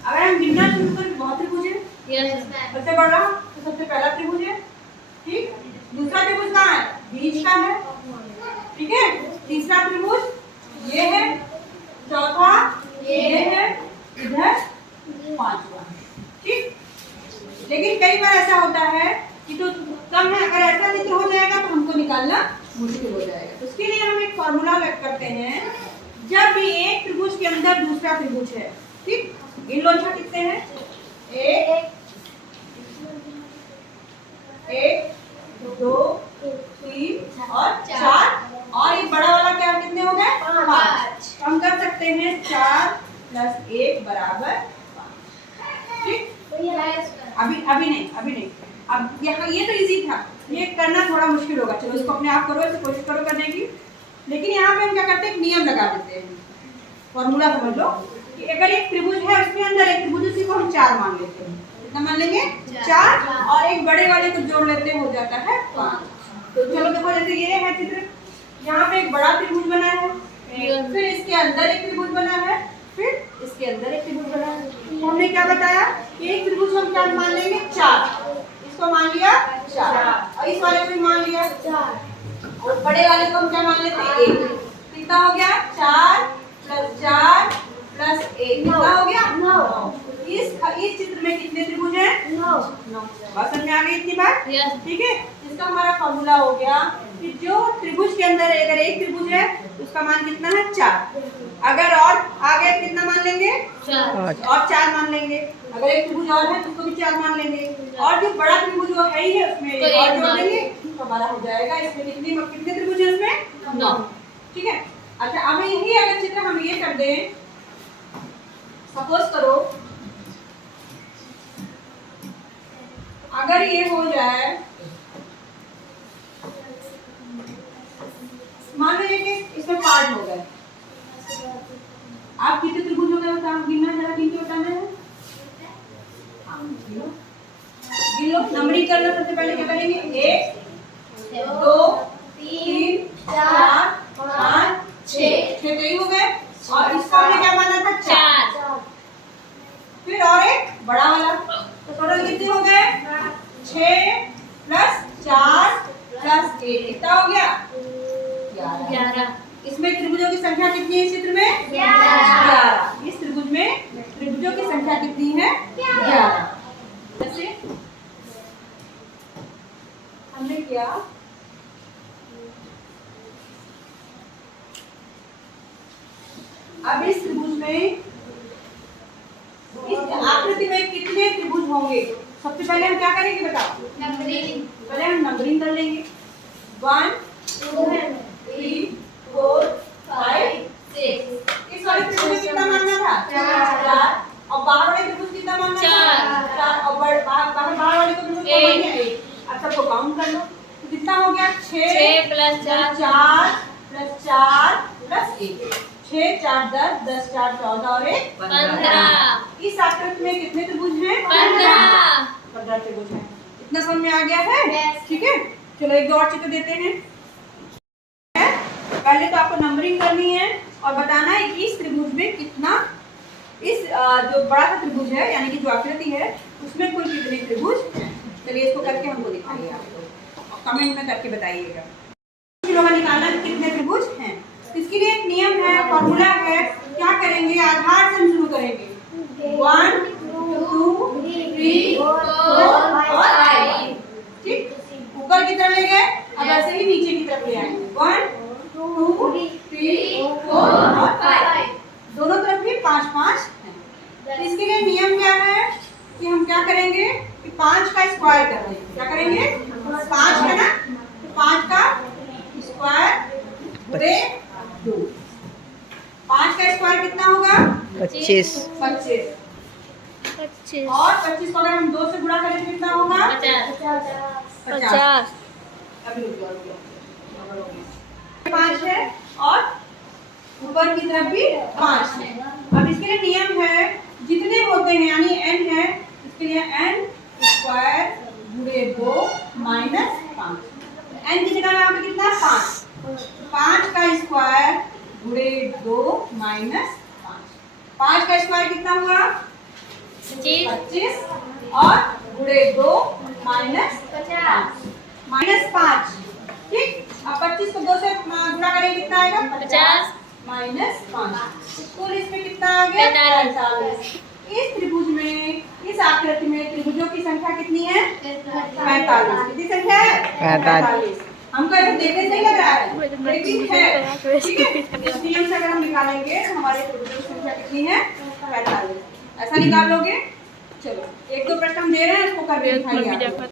अगर हम गिनना शुरू करें बहुत त्रिभुज है। सबसे बड़ा तो सबसे पहला त्रिभुज है, ठीक। दूसरा त्रिभुज कहाँ है? बीच का है, ठीक है। तीसरा त्रिभुज ये है, चौथा ये है, इधर पांचवा, ठीक। लेकिन कई बार ऐसा होता है कि तो कम है, अगर ऐसा चित्र हो जाएगा तो हमको निकालना मुश्किल हो जाएगा। तो उसके लिए हम एक फॉर्मूला करते हैं, जब भी एक त्रिभुज के अंदर दूसरा त्रिभुज है, ठीक। इन लोग कितने हैं? एक, एक, दो, तीन और चार, और ये बड़ा वाला क्या कितने हो गए? 5। हम कर सकते हैं 4 + 1 = 5, ठीक। अभी नहीं। अब यहाँ ये तो इजी था, ये करना थोड़ा मुश्किल होगा। चलो इसको अपने आप करो, ऐसे कोशिश करो करने की। लेकिन यहाँ पे हम क्या करते हैं, एक नियम लगा देते हैं, फॉर्मूला समझ लो कि अगर एक त्रिभुज है, उसके अंदर एक त्रिभुज, उसी को हम 4 मान लेते हैं। कितना मान लेंगे? 4, और एक बड़े वाले को जोड़ लेते हैं, हो जाता है 5। तो चलो देखो, जैसे ये है चित्र, यहाँ पे एक बड़ा त्रिभुज बना है, फिर इसके अंदर एक त्रिभुज बना है, फिर इसके अंदर एक त्रिभुज बना है। तो हमने क्या बताया कि एक त्रिभुज हम क्या मान लेंगे? 4। इसको मान लिया 4, और इस वाले को भी मान लिया 4, और बड़े वाले को हम क्या मान लेते हैं? 1। कितना हो गया? 4 + 4 + 1 कितना हो गया? 9। इस चित्र में कितने त्रिभुज हैं? 9। बात समझ में आ गई इतनी बात? ठीक है। इसका हमारा फॉर्मूला हो गया कि जो त्रिभुज के अंदर अगर एक त्रिभुज है, उसका मान कितना है? 4। अगर और आगे कितना मान लेंगे? 4, और 4 मान लेंगे। अगर एक त्रिभुज और है तो उसको भी 4 मान लेंगे, और जो बड़ा त्रिभुज वो है ही है, उसमें तो और जोड़ देंगे तो हमारा हो जाएगा। इसमें कितने त्रिभुज है? इसमें 9, ठीक है। अच्छा, अब यही अगर चित्र हम ये कर दें, सपोज करो अगर ये हो जाए, मान लीजिए कि इसमें पार्ट हो गए, आप कितने त्रिभुज हो गए बताओ? गिनना जरा, गिन के बताना है। गिन लो, नंबरिंग करना। सबसे पहले क्या करेंगे? 1, 2, 3, 4, 5, 6 तो ही हो गए, और इसका हमने क्या माना था? 4। फिर और एक बड़ा वाला, तो टोटल कितने हो गए? 6 + 4 + 1 कितना हो गया? 11। इसमें त्रिभुजों की संख्या कितनी है इस चित्र में? 11। इस त्रिभुज में त्रिभुजों की संख्या कितनी है? 11। जैसे हमने किया, अब इस त्रिभुज में, इस आकृति में कितने त्रिभुज होंगे? सबसे पहले हम क्या करेंगे बताओ? नंबरिंग। पहले हम नंबरिंग कर लेंगे। 1, 2, 3, 4, 5, 6। इस वाले त्रिभुज में कितना मानना था? 4। और बाहर वाले त्रिभुज कितना मानना था? 4। और बाहर वाले को त्रिभुज कितना मानना है? 1। अब सबको काउंट कर लो, तो कितना हो गया? 6 + 4 + 4 + 1। 6, 4, 10, 10, 4, 14 और 1 15। इस आकृति में कितने त्रिभुज हैं? 15 त्रिभुज हैं। इतना समझ में आ गया है? ठीक है। चलो एक दो और चित्र देते हैं। पहले तो आपको नंबरिंग करनी है और बताना है कि इस त्रिभुज में कितना, इस जो बड़ा सा त्रिभुज है यानी कि जो आकृति है उसमें कुल कितने त्रिभुज हैं। चलिए इसको करके हमको दिखाइए, आपको कमेंट में करके बताइएगा निकालना कितने त्रिभुज हैं। इसके लिए एक नियम है, फॉर्मूला है। क्या करेंगे? आधार से हम शुरू करेंगे। 1, 2, 3, 4 और 5, ठीक। ऊपर की तरफ ले गए, अब ऐसे ही नीचे की तरफ ले आएंगे। 1, 2, 3, 4 और 5, दोनों तरफ भी 5 5 है। इसके लिए नियम क्या है कि हम क्या करेंगे कि 5 का स्क्वायर कर लेंगे। क्या करेंगे? 5 है ना, तो 5 का स्क्वायर पूरे 2। 5 का स्क्वायर कितना होगा? 25। 25। और 25 को अगर हम 2 से गुणा करें तो कितना होगा? 50। अभी 5 है और ऊपर की तरफ भी 5 है। अब इसके लिए नियम है, जितने होते हैं यानी n है, इसके लिए n स्क्वायर गुणे 2 माइनस 5। n की जगह यहाँ पे कितना? 5। 5 का स्क्वायर गुणे 2 माइनस 5। 5 का स्क्वायर कितना हुआ? 25 और गुणे 2 माइनस 5। ठीक, अब 25 को 2 से गुणा करेंगे कितना आएगा? 50 माइनस 5। कुल इसमें कितना आ गया? 45। इस त्रिभुज में, इस आकृति में त्रिभुजों की संख्या कितनी है? 45। कितनी संख्या है? 45। हमको ऐसे देखने से ही लग रहा है लेकिन है। ठीक है, इस नियम से अगर हम निकालेंगे तो हमारे त्रिभुजों की संख्या कितनी है? 45। ऐसा निकाल लोगे? चलो, एक दो प्रश्न हम दे रहे हैं, उसको करके दिखाइए।